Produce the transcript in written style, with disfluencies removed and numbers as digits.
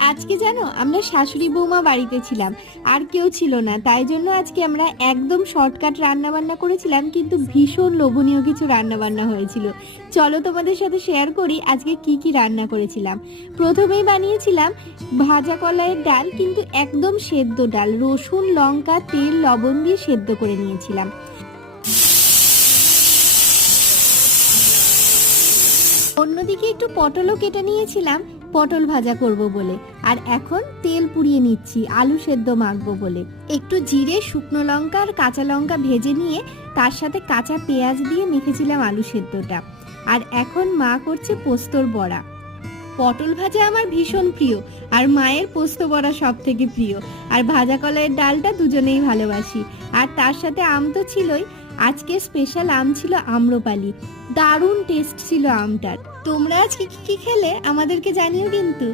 আজকে জানো আমরা শাশুড়ি বৌমা বাড়িতে ছিলাম, আর কেউ ছিল না, তাই জন্য আজকে আমরা একদম শর্টকাট রান্না বান্না করেছিলাম, কিন্তু ভীষণ লোভনীয় কিছু রান্না বান্না হয়েছিল। চলো তোমাদের সাথে শেয়ার করি আজকে কি কি রান্না করেছিলাম। প্রথমেই বানিয়েছিলাম ভাজা কলাইয়ের ডাল, কিন্তু একদম সেদ্ধ ডাল, রসুন লঙ্কা তেল লবণ দিয়ে সেদ্ধ করে নিয়েছিলাম। অন্যদিকে একটু পটলও কেটে নিয়েছিলাম পটল ভাজা করব বলে। আর এখন তেল পুড়িয়ে নিচ্ছি আলু সেদ্ধ মাখবো বলে। একটু জিরে শুকনো লঙ্কা আর কাঁচা লঙ্কা ভেজে নিয়ে তার সাথে কাঁচা পেঁয়াজ দিয়ে মেখেছিলাম আলু সেদ্ধটা। আর এখন মা করছে পোস্তর বড়া। পটল ভাজা আমার ভীষণ প্রিয়, আর মায়ের পোস্ত বড়া সব থেকে প্রিয়। আর ভাজা কলাইয়ের ডালটা দুজনেই ভালোবাসি। আর তার সাথে আম তো ছিলই, আজকে স্পেশাল আম ছিল আম্রপালি। দারুণ টেস্ট ছিল আমটার। তোমরা আজকে কি কি খেলে আমাদেরকে জানিও কিন্তু।